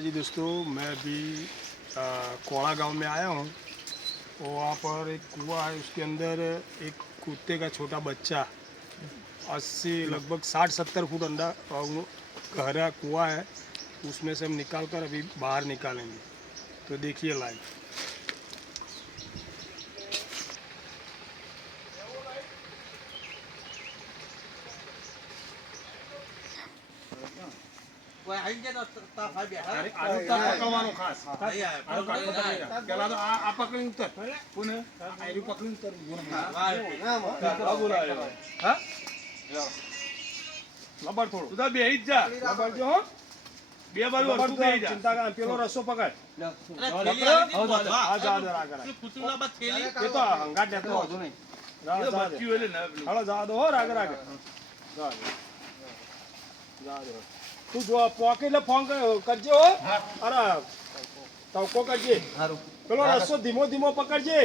जी दोस्तों, मैं अभी कोड़ा गांव में आया हूँ। और वहाँ पर एक कुआं है, उसके अंदर एक कुत्ते का छोटा बच्चा 80 लगभग 60-70 फुट अंदर गहरा कुआं है। उसमें से हम निकाल कर अभी बाहर निकालेंगे, तो देखिए लाइव। પકડવાનો ખાસ પેલા તો આ પકડીને ઉતર કોને આયરું પકડીને ઉતર હા લબર થોડું તું બે જ જા લબર જો હો બે બાજુ લબર બે જા ચિંતા કર પેલો રસ્સો પકડ હા જા જા આગળ કુતુલા બા થેલી એ તો હંગાટ લેતો હોજો નહીં જા બચ્ચી એટલે ના હાલો જા દો હો આગળ આગળ જા જા દો તું જો પોકે એટલે ફોન કરજે હો અરે તવકો કરજે સારું પેલો રસ્સો ધીમો ધીમો પકડજે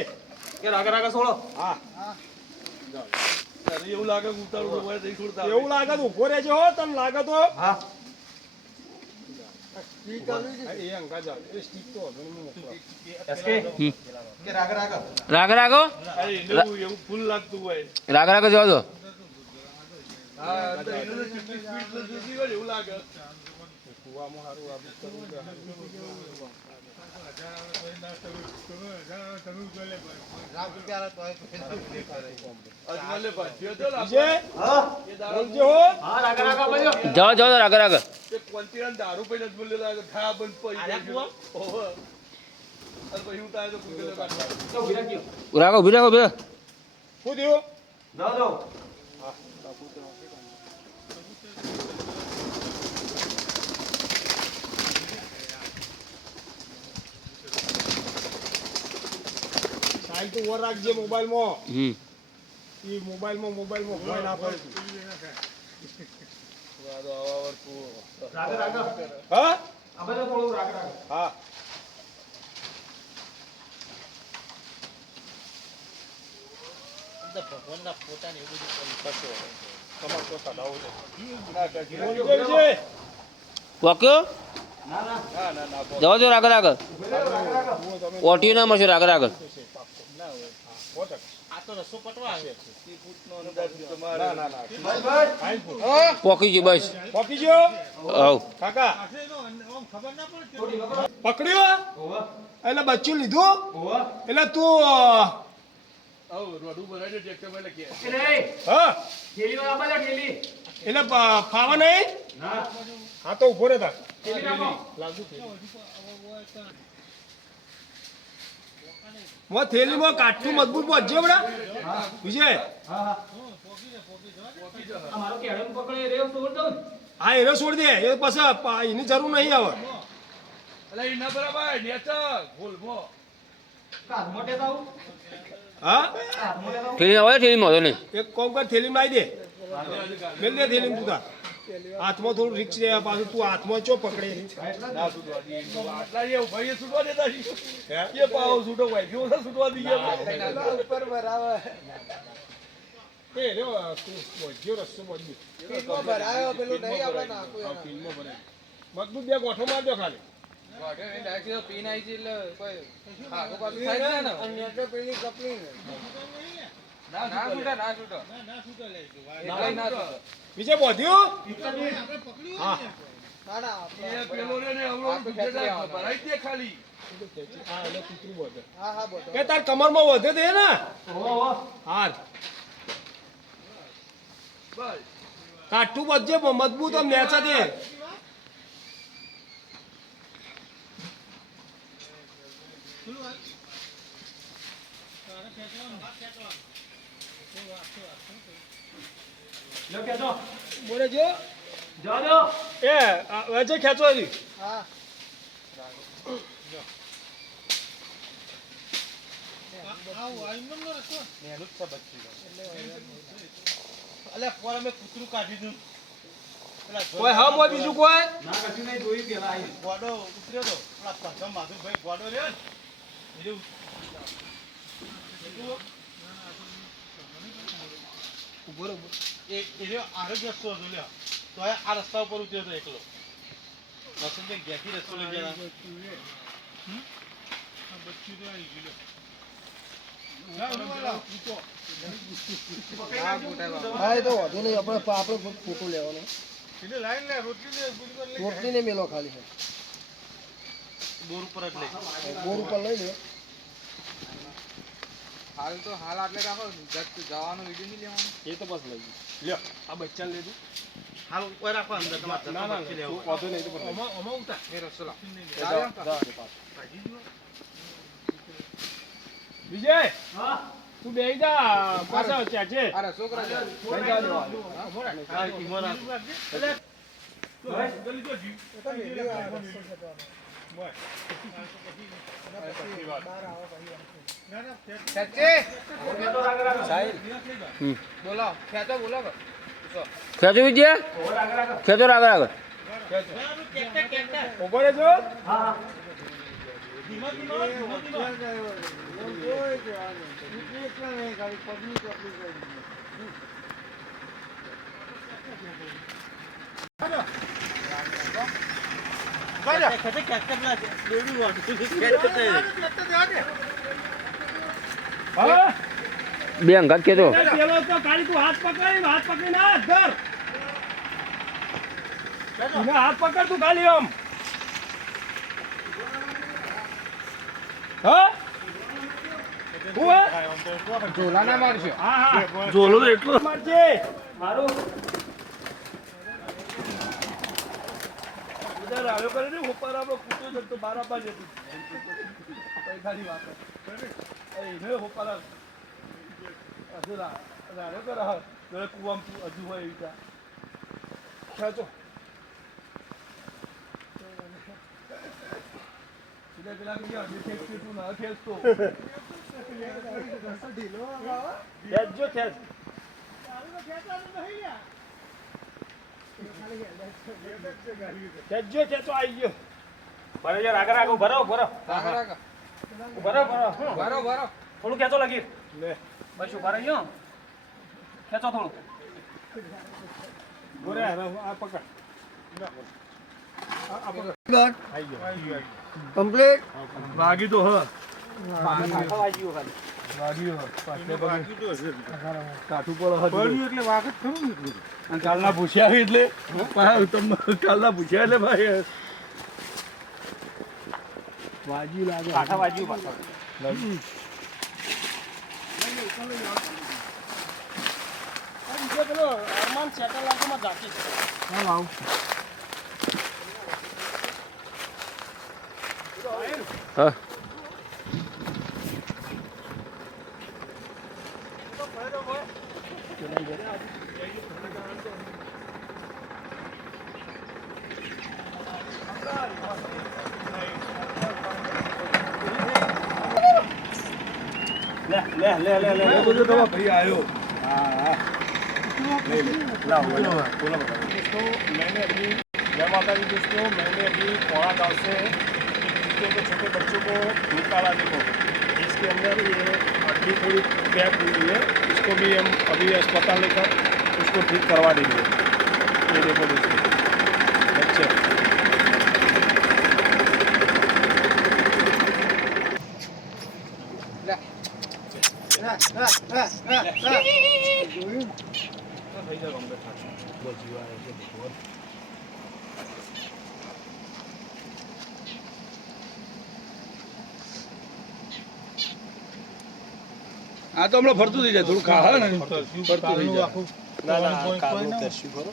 કે રાગ રાગ છોડો હા જાવ અરે એવું લાગે ઉતારું હોય દઈ છોડતા એવું લાગે તો ઉભો રહેજો હો તને લાગે તો હા સ્ટીક આવી એ અંગા જાવ એ સ્ટીક તો એસકે કે રાગ રાગ રાગ રાગો અરે એવું ફૂલ લાગતું હોય રાગ રાગ જવા દો હા તો એનો ચીટી સ્પીડ તો જુદી હોય એવું લાગે કુવામાં હારું આ કરવું કે જાઓ જાઓ રાગ રાગ દારૂ પૈ બોલે થા બંધ પડી રાગો ઉભી રાખો બે શું થયું જાઓ જાઓ સાઈલ તો ઓર રાખજે મોબાઈલમાં ઈ મોબાઈલમાં ભોય ના પડે રાગ રાગ હા આ બધો થોડું રાગ રાગ હા ભગવાનના ફોટાને એવું બધું કરશો તમાર તો સડાવો છે વાક્યો ના ના ના ના જવા દો રાગ રાગ ઓટીઓ ના મળશે રાગ રાગ પોકી ગયો બસ પોકી ગયો આવ કાકા પકડ્યો એટલે બચ્ચું લીધું એટલે તું એટલે ફાવા નહીં હા તો ઉભો રે તાર થેલીમાં કાઠું મજબૂત પહોંચજો બડા વિજય હા એનો છોડ દે એ પછી એની જરૂર નહીં આવે હા થેલી આવે થેલીમાં નહીં એક કોમ કર થેલીમાં આવી દે મેલ દે થેલીમાં તું તાર હાથમાં થોડું રિક્સ રહે પાછું તું હાથમાં ચો પકડે મજબૂત બે ગોઠો મારજો ખાલી વિજય બોધ્યું હા તાર કમરમાં વધે દે ને હા કાઠું બધે મજબૂત આમ નેચા દે બોલે જો જાજો એ વજે ખેંચો જી હા અલે પર મે કૂતરું કાઢી દઉં કોઈ હા મોય બીજું કોઈ ના કશું નહીં જોઈ પેલા આવી ગોડો ઉતર્યો તો પેલા પાછો માથું ભાઈ ગોડો રે બીજું ઉભો રે એ આરોગ્ય રસ્તો હતો લ્યો તો આ રસ્તા ઉપર ઉતર્યો તો એકલો હા એ તો વાંધો નહીં આપણે ફોટો લેવાનો રોટલી ને મેલો ખાલી બોર ઉપર લઈ લે હાલ આટલે રાખો જવાનો વિડીયો નહીં લેવાનો એ તો બસ લઈ લ્યો આ બચ્ચા લેજો હાલ ઉપર રાખો અંદર તમારે ના ના વાંધો નહીં તો બસ ઓમાં ઉતાર એ રસોલા વિજય હા તું બેહી જા પાછા ત્યાં છે અરે છોકરા બેહી જા દેવા હા ઈમો રાખ એટલે જલ્દી જો જી બોલો ખેતો બોલો ખેંચો વિજય ખેંચો આગળ આગળ ઉભો રહેજો હા બે અંગાત કેતો પેલો તો ખાલી તું હાથ પકડી ના ધર હાથ પકડ તું ખાલી આમ હા ઝોલા ના મારશે હા હા ઝોલો તો એટલો મારજે મારું ઉધર આવ્યો કરે ને ઉપર આપણો કૂટો છે તો બાર આપા જતું પૈસાની વાત એ ને ઉપર હજુ રાડો કર હવે કુવામ હજુ હોય એવી રીતે ખેંચો પેલા કે ખેંચતી તું ના ખેંચતો ખેંચજો ખેંચ ખેંચજો ખેંચો આવી ગયો ભરો યાર આગળ આગળ ભરો ભરો બરો થોડું ખેંચો લગી લે બસ ઉભા રહી ગયો ખેંચો થોડું બોરે આ પકડ કમ્પ્લીટ વાગી તો હ કાઠું પર એટલે વાગ જ ખરું ને કાલના પૂછ્યા એટલે તમને કાલના પૂછ્યા એટલે ભાઈ વાજી લાગે કાઠા વાજી પાછા પેલો અરમાન સેટલ લાગોમાં જાકી હા આવ હા લે બધું તો ભાઈ આવ્યો हाँ दोस्तों मैंने अभी जय माता दी दोस्तों मैंने अभी 9:15 से इसके तो छोटे बच्चों को निकाला देखो इसके अंदर ये हड्डी थोड़ी क्रैक हुई है इसको भी हम अभी अस्पताल लेकर उसको ठीक करवा देंगे ये देखो दोस्तों बच्चे આ તો હમણાં ફરતું થઈ જાય થોડું ખા ને ફરતું થઈ જાય ના ના કાળનું તરસ્યું ખરો